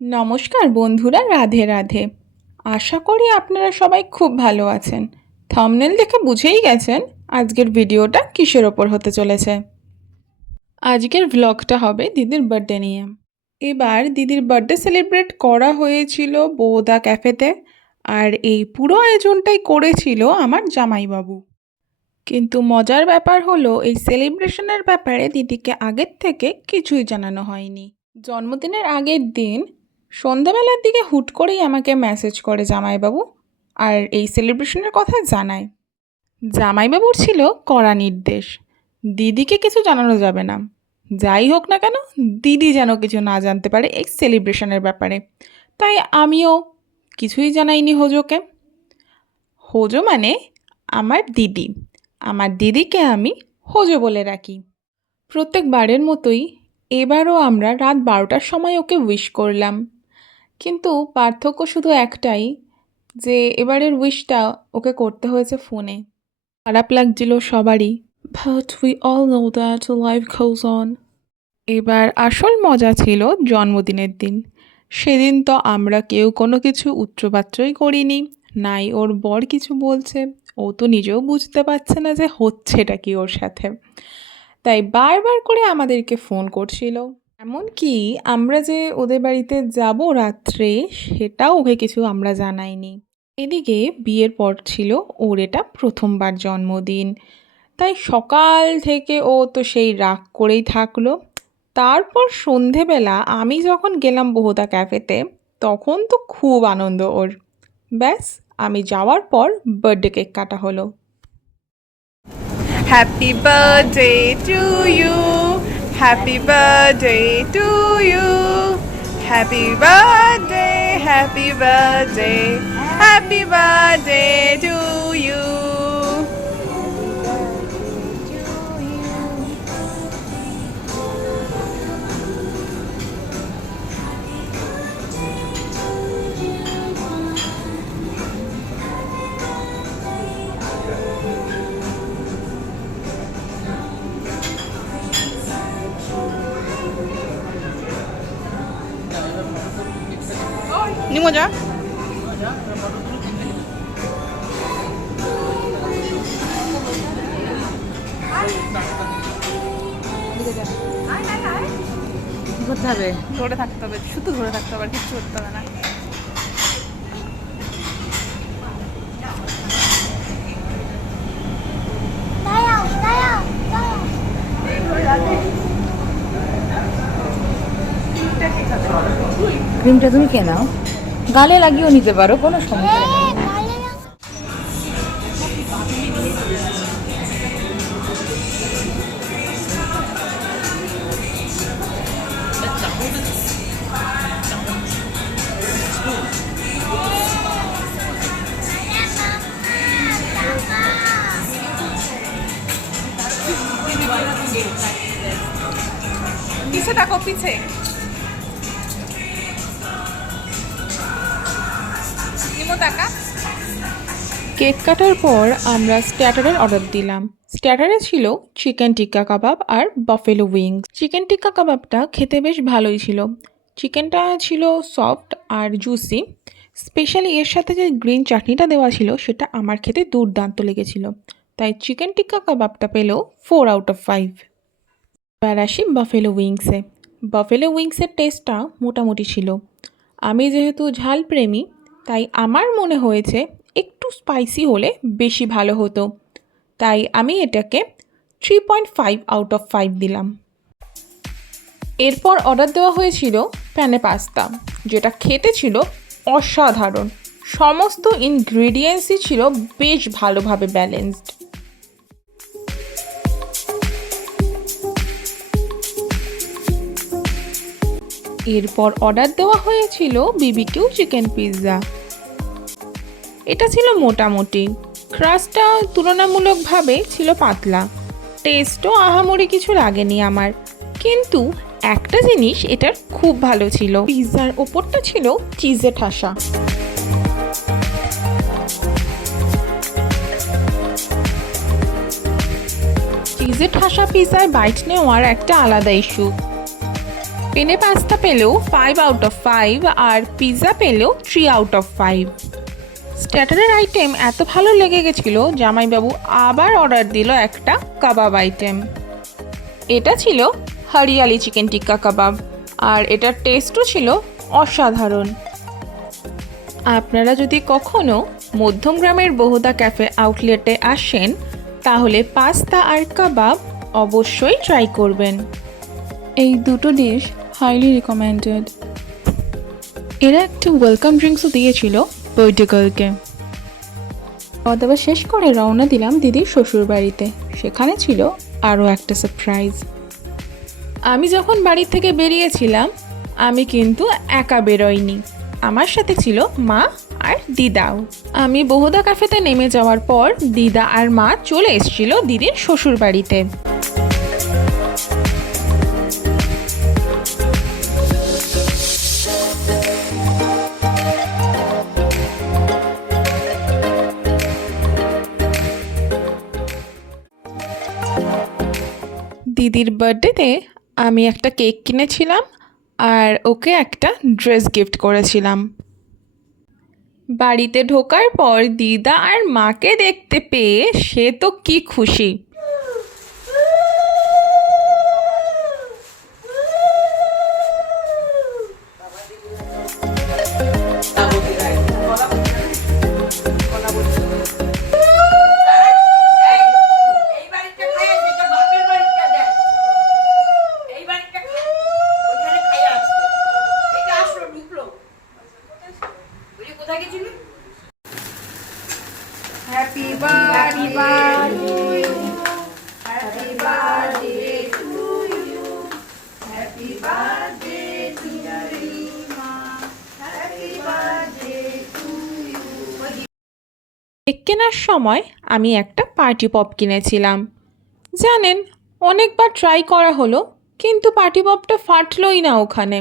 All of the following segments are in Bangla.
নমস্কার বন্ধুরা, রাধে রাধে। আশা করি আপনারা সবাই খুব ভালো আছেন। থাম্বনেল দেখে বুঝেই গেছেন আজকের ভিডিওটা কিসের ওপর হতে চলেছে। আজকের ভ্লগটা হবে দিদির বার্থডে নিয়ে। এবার দিদির বার্থডে সেলিব্রেট করা হয়েছিল বোদা ক্যাফেতে, আর এই পুরো আয়োজনটাই করেছিল আমার জামাইবাবু। কিন্তু মজার ব্যাপার হলো, এই সেলিব্রেশনের ব্যাপারে দিদিকে আগের থেকে কিছুই জানানো হয়নি। জন্মদিনের আগের দিন সন্ধ্যাবেলার দিকে হুট করেই আমাকে মেসেজ করে জামাইবাবু, আর এই সেলিব্রেশনের কথা জানায়। জামাইবাবুর ছিল কড়া নির্দেশ, দিদিকে কিছু জানানো যাবে না। যাই হোক না কেন, দিদি যেন কিছু না জানতে পারে এই সেলিব্রেশনের ব্যাপারে। তাই আমিও কিছুই জানাইনি হোজোকে। হোজো মানে আমার দিদি। আমার দিদিকে আমি হোজো বলে রাখি। প্রত্যেকবারের মতোই এবারও আমরা রাত 12টার সময় ওকে উইশ করলাম, কিন্তু পার্থক্য শুধু একটাই, যে এবারের উইশটা ওকে করতে হয়েছে ফোনে। খারাপ লাগছিল সবারই, but we all know that life goes on. এবার আসল মজা ছিল জন্মদিনের দিন। সেদিন তো আমরা কেউ কোনো কিছু উচ্চপাত্রই করিনি, নাই ওর বর কিছু বলছে, ও তো নিজেও বুঝতে পারছে না যে হচ্ছেটা কি ওর সাথে। তাই বারবার করে আমাদেরকে ফোন করছিল। এমনকি আমরা যে ওদের বাড়িতে যাব রাত্রে, সেটাও ওকে কিছু আমরা জানাইনি। এদিকে বিয়ের পর ছিল ওর এটা প্রথমবার জন্মদিন, তাই সকাল থেকে ও তো সেই রাগ করেই থাকলো। তারপর সন্ধেবেলা আমি যখন গেলাম বহুদা ক্যাফেতে, তখন তো খুব আনন্দ ওর। ব্যাস, আমি যাওয়ার পর বার্থডে কেক কাটা হলো। Happy birthday to you, happy birthday to you, happy birthday, happy birthday, happy birthday to you. নিমো যা। করতে হবে, ধরে থাকতে হবে, শুধু ধরে থাকতে হবে, আর কিচ্ছু করতে হবে না। ক্রিমটা তুমি কে নাও, গালে লাগিয়েও নিতে পারো, কোনো সমস্যা নেই। পিছে থাকো, পিছে। কেক কাটার পর আমরা স্টার্টারের অর্ডার দিলাম। স্টার্টারে ছিল চিকেন টিক্কা কাবাব আর বাফেলো উইংস। চিকেন টিক্কা কাবাবটা খেতে বেশ ভালোই ছিল। চিকেনটা ছিল সফট আর জুসি। স্পেশালি এর সাথে যে গ্রিন চাটনিটা দেওয়া ছিল, সেটা আমার খেতে দুর্দান্ত লেগেছিল। তাই চিকেন টিক্কা কাবাবটা পেল 4 আউট অফ 5। এবার আসি বাফেলো উইংসে। বাফেলো উইংসের টেস্টটা মোটামুটি ছিল। আমি যেহেতু ঝাল প্রেমী, তাই আমার মনে হয়েছে একটু স্পাইসি হলে বেশি ভালো হতো। তাই আমি এটাকে 3.5 আউট অফ 5 দিলাম। এরপর অর্ডার দেওয়া হয়েছিল প্যানে পাস্তা, যেটা খেতে ছিল অসাধারণ। সমস্ত ইনগ্রিডিয়েন্টসই ছিল বেশ ভালোভাবে ব্যালেন্সড। এরপর অর্ডার দেওয়া হয়েছিল বিবিকিউ চিকেন পিৎজা। এটা ছিল মোটামুটি, ক্রাস্টটা তুলনামূলকভাবে ছিল পাতলা, টেস্টও আহামরি কিছু লাগেনি আমার। কিন্তু একটা জিনিস এটার খুব ভালো ছিল, পিৎজার ওপরটা ছিল চিজে ঠাসা। চিজে ঠাসা পিৎজায় বাইট নেওয়ার একটা আলাদাই সুখ। পেনে পাস্তা পেলেও 5 আউট অফ 5 আর পিৎজা পেলেও 3 আউট অফ 5। স্টার্টারের আইটেম এত ভালো লেগে গেছিল, জামাইবাবু আবার অর্ডার দিল একটা কাবাব আইটেম। এটা ছিল হরিয়ালি চিকেন টিক্কা কাবাব, আর এটার টেস্টও ছিল অসাধারণ। আপনারা যদি কখনো মধ্যমগ্রামের বহুদা ক্যাফে আউটলেটে আসেন, তাহলে পাস্তা আর কাবাব অবশ্যই ট্রাই করবেন। এই দুটো ডিশ হাইলি রিকমেন্ডেড। এরা একটা ওয়েলকাম ড্রিঙ্কসও দিয়েছিল বার্থডে গার্লকে। খাওয়া শেষ করে রওনা দিলাম দিদির শ্বশুর বাড়িতে। সেখানে ছিল আরও একটা সারপ্রাইজ। আমি যখন বাড়ি থেকে বেরিয়েছিলাম, আমি কিন্তু একা বেরোইনি, আমার সাথে ছিল মা আর দিদাও। আমি বহুদা ক্যাফেতে নেমে যাওয়ার পর দিদা আর মা চলে এসেছিল দিদির শ্বশুর বাড়িতে। দিদির বার্থডেতে আমি একটা কেক কিনেছিলাম আর ওকে একটা ড্রেস গিফট করেছিলাম। বাড়িতে ঢোকার পর দিদা আর মাকে দেখতে পেয়ে সে তো কি খুশি। Happy birthday to you. Happy birthday to you. Happy birthday to you, Ma. Happy birthday to you. Cake কেনার সময় আমি একটা পার্টি পপ কিনেছিলাম। জানেন, অনেকবার ট্রাই করা হলো, কিন্তু পার্টি পপটা ফাটলই না ওখানে।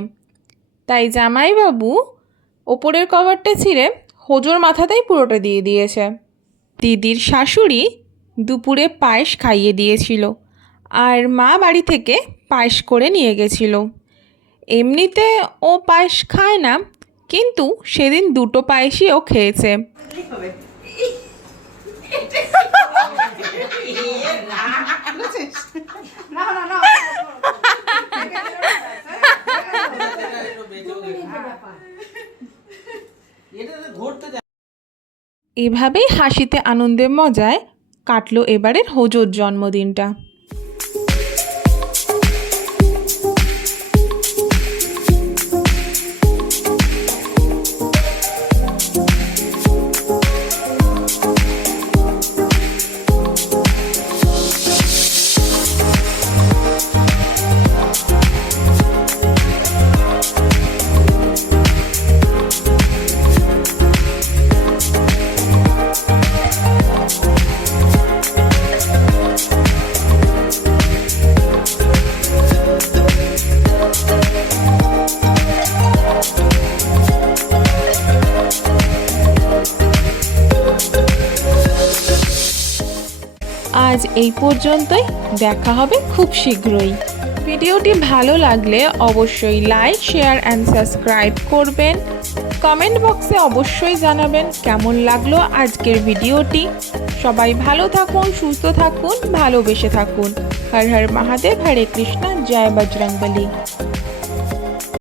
তাই জামাইবাবু ওপরের কভারটা ছিঁড়ে হোজোর মাথাতেই পুরোটা দিয়ে দিয়েছে। দিদির শাশুড়ি দুপুরে পায়েস খাইয়ে দিয়েছিল, আর মা বাড়ি থেকে পায়েস করে নিয়ে গেছিল। এমনিতে ও পায়েস খায় না, কিন্তু সেদিন দুটো পায়েসই ও খেয়েছে। এভাবেই হাসিতে আনন্দে মজায় কাটলো এবারের হোজোর জন্মদিনটা। আজ এই পর্যন্তই, দেখা হবে খুব শীঘ্রই। ভিডিওটি ভালো লাগলে অবশ্যই লাইক, শেয়ার অ্যান্ড সাবস্ক্রাইব করবেন। কমেন্ট বক্সে অবশ্যই জানাবেন কেমন লাগলো আজকের ভিডিওটি। সবাই ভালো থাকুন, সুস্থ থাকুন, ভালোবেসে থাকুন। হর হর মহাদেব, হরে কৃষ্ণ, জয় বজরংবলী।